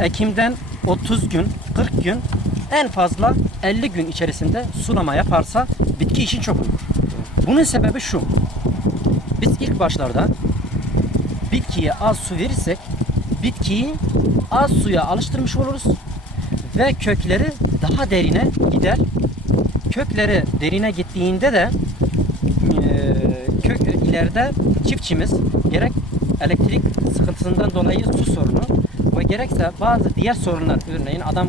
Ekim'den 30 gün, 40 gün, en fazla 50 gün içerisinde sulama yaparsa bitki için çok uygun. Bunun sebebi şu. Biz ilk başlarda bitkiye az su verirsek bitkiyi az suya alıştırmış oluruz ve kökleri daha derine gider. Kökleri derine gittiğinde de ileride çiftçimiz gerek elektrik sıkıntısından dolayı su sorunu ve gerekse bazı diğer sorunlar, örneğin adam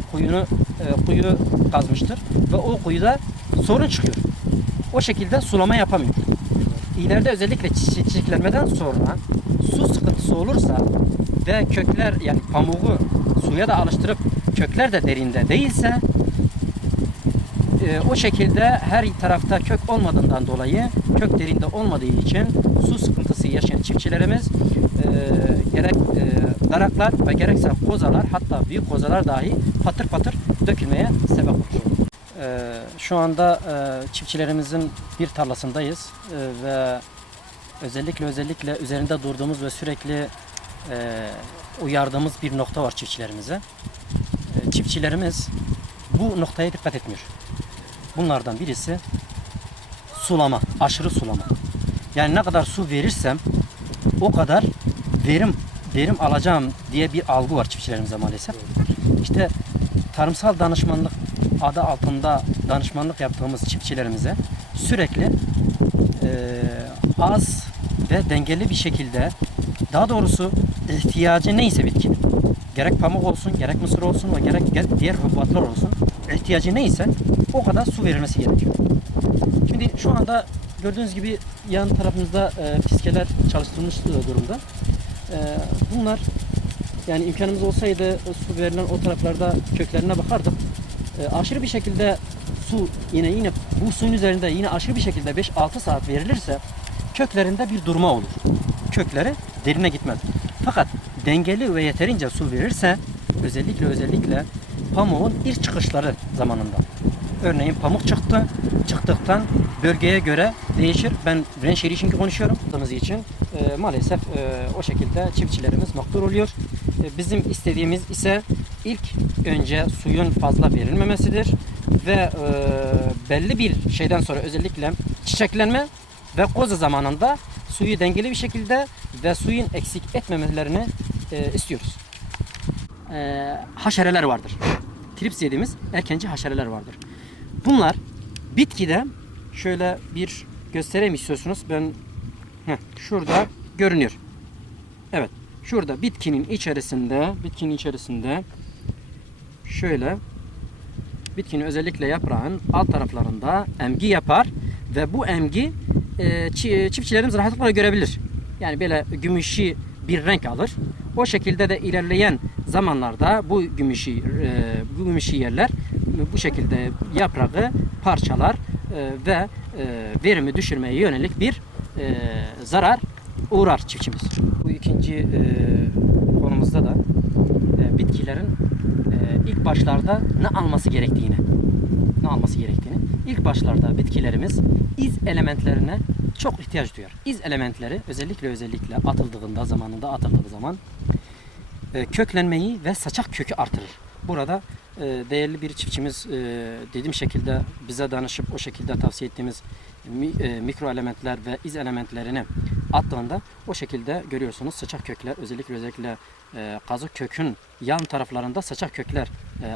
kuyu kazmıştır ve o kuyuda sorun çıkıyor. O şekilde sulama yapamıyor. İleride özellikle çiçeklenmeden sonra su sıkıntısı olursa ve kökler, yani pamuğu suya da alıştırıp kökler de derinde değilse o şekilde her tarafta kök olmadığından dolayı, kök derinde olmadığı için su sıkıntısı yaşayan çiftçilerimiz gerek daraklar ve gerekse kozalar, hatta büyük kozalar dahi patır patır dökülmeye sebep olur. Şu anda çiftçilerimizin bir tarlasındayız ve özellikle üzerinde durduğumuz ve sürekli uyardığımız bir nokta var çiftçilerimize. Çiftçilerimiz bu noktaya dikkat etmiyor. Bunlardan birisi sulama, aşırı sulama. Yani ne kadar su verirsem o kadar verim alacağım diye bir algı var çiftçilerimize maalesef. İşte tarımsal danışmanlık adı altında danışmanlık yaptığımız çiftçilerimize sürekli az ve dengeli bir şekilde, daha doğrusu ihtiyacı neyse bitkinin, gerek pamuk olsun, gerek mısır olsun ve gerek diğer hububatlar olsun, ihtiyacı neyse o kadar su verilmesi gerekiyor. Şimdi şu anda gördüğünüz gibi yan tarafımızda fiskeler çalıştırılmış durumda. Bunlar, yani imkanımız olsaydı su verilen o taraflarda köklerine bakardık. Aşırı bir şekilde su yine bu suyun üzerinde yine aşırı bir şekilde 5-6 saat verilirse köklerinde bir durma olur. Kökleri derine gitmez. Fakat dengeli ve yeterince su verirse özellikle pamuğun ilk çıkışları zamanında. Örneğin pamuk çıktıktan bölgeye göre değişir. Ben Renşehir için konuşuyorum. için maalesef o şekilde çiftçilerimiz mağdur oluyor. Bizim istediğimiz ise ilk önce suyun fazla verilmemesidir ve belli bir şeyden sonra özellikle çiçeklenme ve koza zamanında suyu dengeli bir şekilde ve suyun eksik etmemelerini istiyoruz. Haşereler vardır. Trips yediğimiz erkenci haşereler vardır. Bunlar bitkide şöyle bir göstereyim istiyorsunuz. Ben şurada görünüyor. Evet. Şurada bitkinin içerisinde şöyle bitkinin özellikle yaprağın alt taraflarında emgi yapar ve bu emgi çiftçilerimiz rahatlıkla görebilir. Yani böyle gümüşü bir renk alır. O şekilde de ilerleyen zamanlarda bu gümüşü yerler bu şekilde yaprağı parçalar ve verimi düşürmeye yönelik bir zarar uğrar çiftçimiz. Bu ikinci konumuzda da bitkilerin ilk başlarda ne alması gerektiğini. İlk başlarda bitkilerimiz iz elementlerine çok ihtiyaç duyar. İz elementleri özellikle zamanında atıldığı zaman köklenmeyi ve saçak kökü artırır. Burada değerli bir çiftçimiz dediğim şekilde bize danışıp o şekilde tavsiye ettiğimiz mikro elementler ve iz elementlerini attığında o şekilde görüyorsunuz saçak kökler özellikle kazık kökün yan taraflarında saçak kökler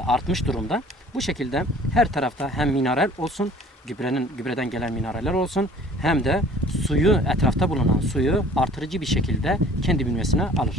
artmış durumda. Bu şekilde her tarafta hem mineral olsun, gübreden gelen mineraller olsun, hem de etrafta bulunan suyu artırıcı bir şekilde kendi bünyesine alır.